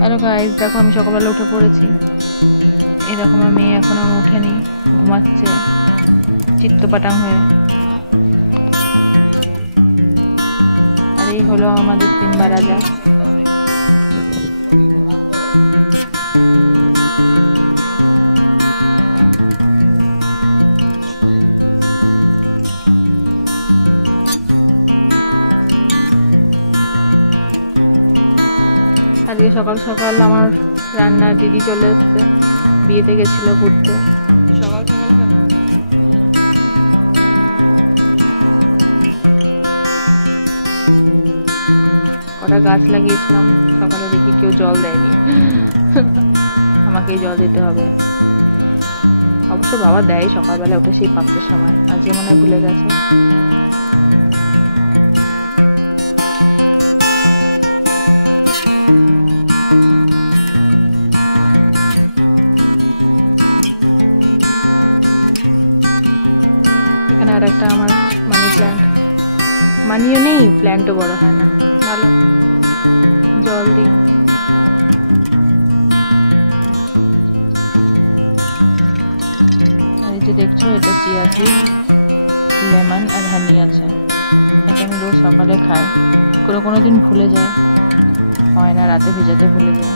Hello guys, দেখো আমি সকালবেলা উঠে পড়েছি। এরকম আমি এখনো উঠেনি, ঘুমাচ্ছে চিত্তপাটাং হয়ে। আর এই হলো আমাদের সিম্বা রাজা। সকাল সকাল আমার রান্নার দিদি চলে এসছে, বিয়েতে গেছিল ঘুরতে। কটা গাছ লাগিয়েছিলাম, সকালে দেখি কেউ জল দেয়নি। আমাকেই জল দিতে হবে। অবশ্য বাবা দেয় সকালবেলা উঠে সেই 5টার সময়, আজকে মনে হয় ভুলে গেছে। প্ল্যান্টও বড় হয় না, ভালো জল দিই। আর এই যে দেখছো, এটা চিয়া সিড, লেমন আর হানি আছে। এটা আমি রোজ সকালে খাই। কোনোদিন ভুলে যায়, হয় না, রাতে ভিজাতে ভুলে যায়।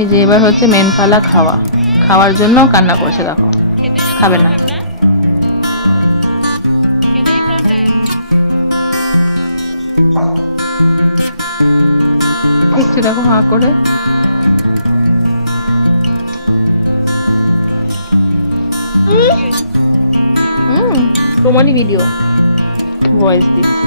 এই যে এবার হচ্ছে মেন পালা, খাওয়ার জন্য কান্না করছে। দেখো, খাবে না। দেখছে, দেখো হাঁ করে। তোমারই ভিডিও ভয়েস দিচ্ছি।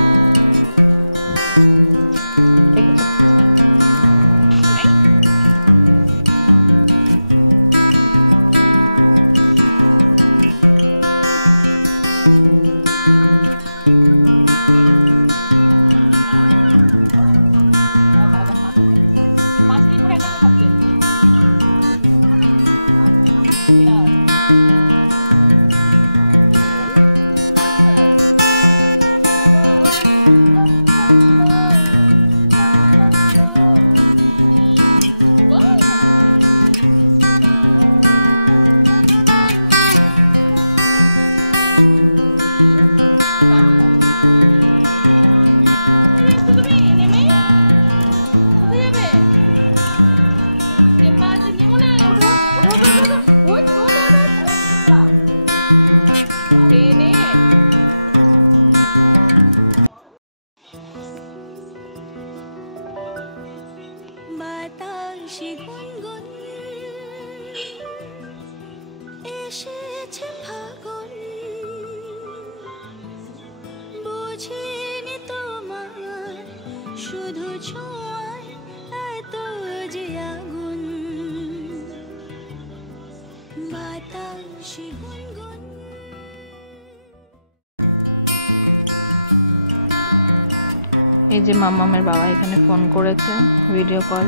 এই যে মাম্মামের বাবা এখানে ফোন করেছে, ভিডিও কল।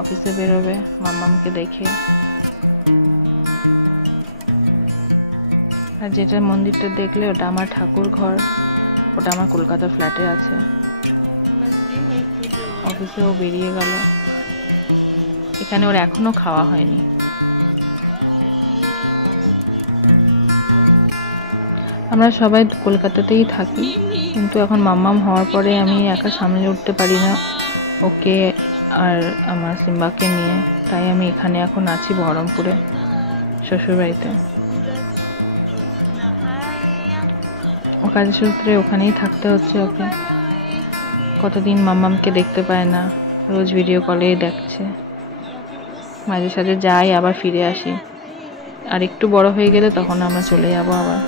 অফিসে বেরোবে মাম্মামকে দেখে। আর যেটা মন্দিরটা দেখলে ওটা আমার ঠাকুর ঘর, ওটা আমার কলকাতার ফ্ল্যাটে আছে। অফিসে ও বেরিয়ে গেল, এখানে ওর এখনো খাওয়া হয়নি। আমরা সবাই কলকাতাতেই থাকি, কিন্তু এখন মাম্মাম হওয়ার পরে আমি একা সামলে উঠতে পারি না ওকে আর আমার সিম্বাকে নিয়ে, তাই আমি এখানে এখন আছি বহরমপুরে শ্বশুরবাড়িতে। ও কাজের সূত্রে ওখানেই থাকতে হচ্ছে ওকে। কতদিন মাম্মামকে দেখতে পায় না, রোজ ভিডিও কলে দেখছে, মাঝে সাঝে যাই আবার ফিরে আসি। আর একটু বড় হয়ে গেলে তখন আমরা চলে যাবো আবার।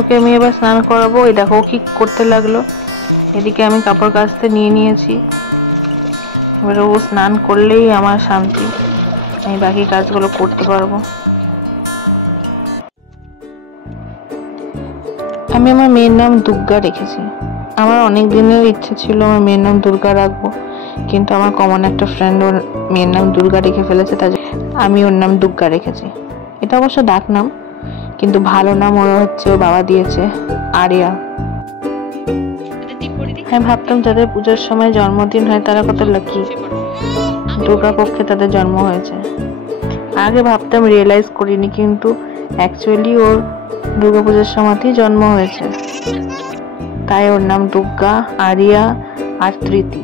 ওকে আমি এবার স্নান করাবো। এই দেখো কি করতে লাগলো, এদিকে আমি কাপড় কাচতে নিয়ে নিয়েছি। এবার ও স্নান করলেই আমার শান্তি, আমি বাকি কাজগুলো করতে পারবো। আমি আমার মেয়ের নাম দুর্গা রেখেছি। আমার অনেক দিনের ইচ্ছে ছিল আমার মেয়ের নাম দুর্গা রাখবো, কিন্তু আমার কমন একটা ফ্রেন্ড ওর মেয়ের নাম দুর্গা রেখে ফেলেছে, তাই আমি ওর নাম দুর্গা রেখেছি। এটা অবশ্য ডাক নাম, কিন্তু ভালো নাম ওর হচ্ছে ওর বাবা দিয়েছে, আরিয়া। আমি ভাবতাম যাদের পুজোর সময় জন্মদিন হয় তারা কত লাকি, দুর্গা পক্ষে তাদের জন্ম হয়েছে। আগে ভাবতাম, রিয়েলাইজ করিনি, কিন্তু অ্যাকচুয়ালি ওর দুর্গা পুজোর সময়তেই জন্ম হয়েছে, তাই ওর নাম দুর্গা, আরিয়া আর তৃতি।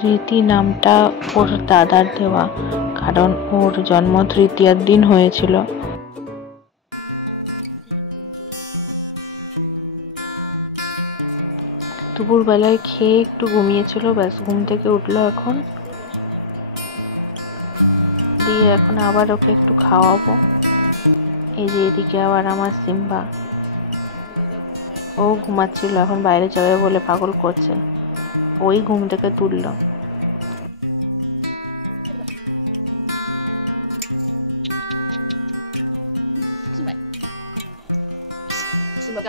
তৃতি নামটা ওর দাদার দেওয়া, কারণ ওর জন্ম তৃতীয়ার দিন হয়েছিল। দুপুর বেলায় খেয়ে একটু ঘুমিয়েছিল, ব্যাস ঘুম থেকে উঠলো এখন, দিয়ে এখন আবার ওকে একটু খাওয়াবো। এই যে এদিকে আবার আমার সিম্বা, ও ঘুমাচ্ছিল, এখন বাইরে যাবে বলে পাগল করছে, ওই ঘুম থেকে তুললো।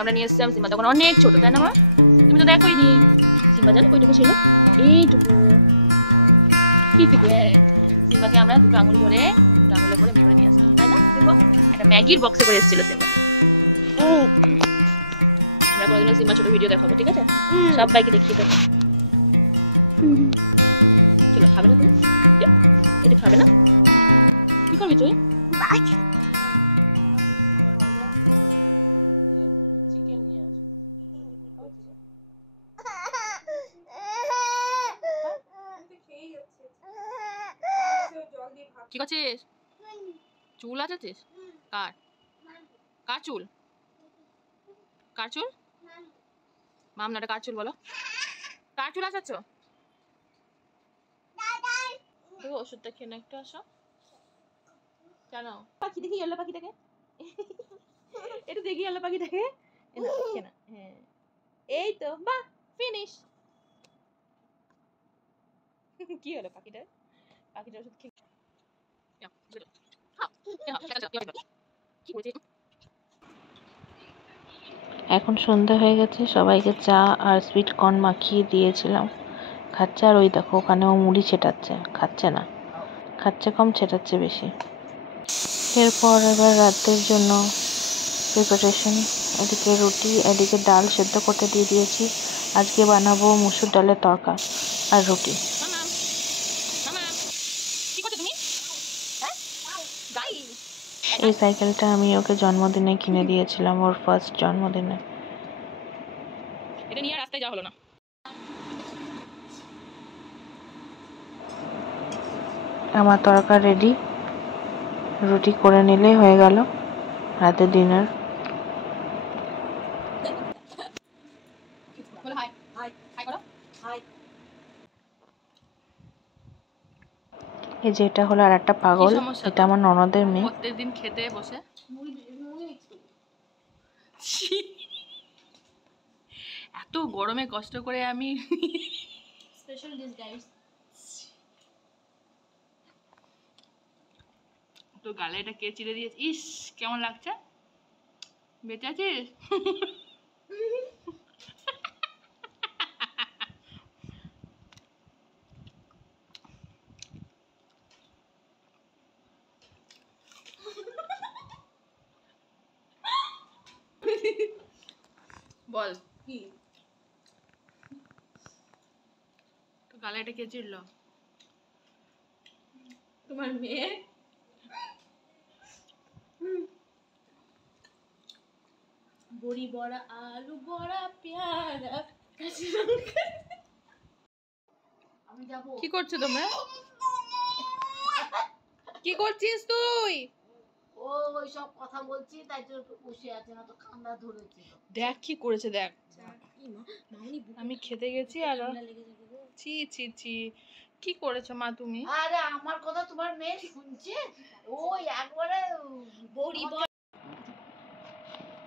আমরা নিয়ে এসেছিলাম, সিম্বা তখন অনেক ছোট, তাই না মা? তুমি তো দেখোই নি সিম্বা জানো কইটুকু ছিল, এইটুকু। সিম্বাকে আমরা আঙুল করে নিয়ে আসলাম, তাই না? একটা ম্যাগির বক্সে করে এসেছিল সিম্বা। আমরা বললাম সিম্বা ছোট ভিডিও দেখো, ঠিক আছে? সব ম্যাগি দেখিয়ে দেবো। খাবে না? কি করবি তুই? কি করছিস? চুল আছাছিস? কার কার চুল? কার চুল? মামনাটা কার চুল বলো? কার চুল আছাচ্ছ? ওষুধটা খেয়ে না একটু আসো। কেন? পাখি দেখি, ইয়েলো পাখিটাকে একটু দেখি, ইয়েলো পাখিটাকে। হ্যাঁ এই তো, বাহ, ফিনিশ। কি হলো পাখিটার? পাখিটার ওষুধ খেয়ে এখন সন্ধ্যা হয়ে গেছে, সবাইকে চা আর সুইট কর্ন মাখিয়ে দিয়েছিলাম, খাচ্ছে। আর ওই দেখো ওখানে ও মুড়ি ছেটাচ্ছে, খাচ্ছে না, খাচ্ছে কম, ছেটাচ্ছে বেশি। এরপর এবার রাতের জন্য প্রিপারেশন। এদিকে রুটি, এদিকে ডাল সেদ্ধ করতে দিয়ে দিয়েছি। আজকে বানাবো মুসুর ডালের তরকা আর রুটি। এই সাইকেলটা আমি ওকে জন্মদিনে কিনে দিয়েছিলাম, ওর ফার্স্ট জন্মদিনে। এটা নিয়ে রাস্তায় যাওয়া হলো না। আমার তরকারি রেডি, রুটি করে নিলেই হয়ে গেল রাতের ডিনার। এই যে এটা হলো আর একটা পাগল, এটা আমার ননদের মেয়ে। প্রত্যেকদিন খেতে বসে এত গরমে কষ্ট করে আমি স্পেশাল ডিশ গাইস। তো গালে এটা কে চিড়ে দিয়েছে, ইস কেমন লাগছে, বেঁচে আছিস? বল কি তো গালে এটা কে চিড়লো? তোমার মেয়ে। বড়ি বড়া, আলু বড়া, পেয়ারা, কাঁচা লঙ্কা। আমি যাব। কি করছো তোমরা? কি করছিস তুই? ও ওই সব কথা বলছি তাই তো বসে আছে, না তো ঠান্ডা ধরেছে। দেখ কি করেছে দেখ। আমি খেতে গেছি আর ছি ছি ছি, কি করেছো মা তুমি? আরে আমার কথা তোমার মেয়ে শুনছে, ওই একবারে বড়ি বড়া।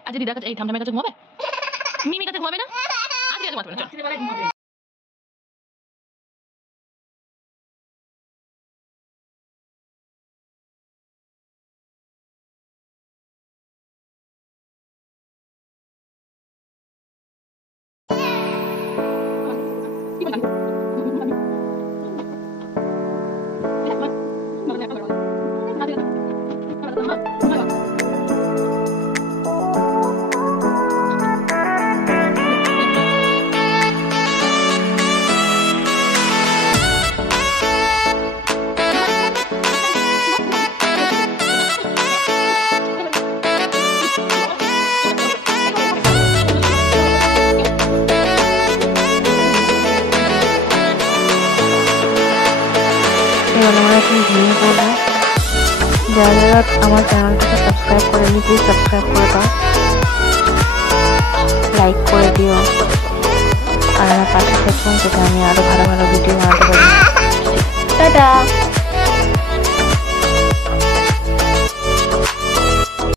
আজ দিদার কাছে, এই ঠামঠামের কাছে ঘুমাবে, মিমির কাছে ঘুমাবে না, আজকে ঘুমাবে না, রাত্রে বেলায় ঘুমাবে। এবার আমরা এখন ঘুমিয়ে পড়বো। যারা যারা আমার চ্যানেলটাকে সাবস্ক্রাইব করেনি প্লিজ সাবস্ক্রাইব করে দাও, লাইক করে দিও, আর আমার পাশে থেকো যাতে আমি আরো ভালো ভালো ভিডিও বানাতে পারি। টাটা।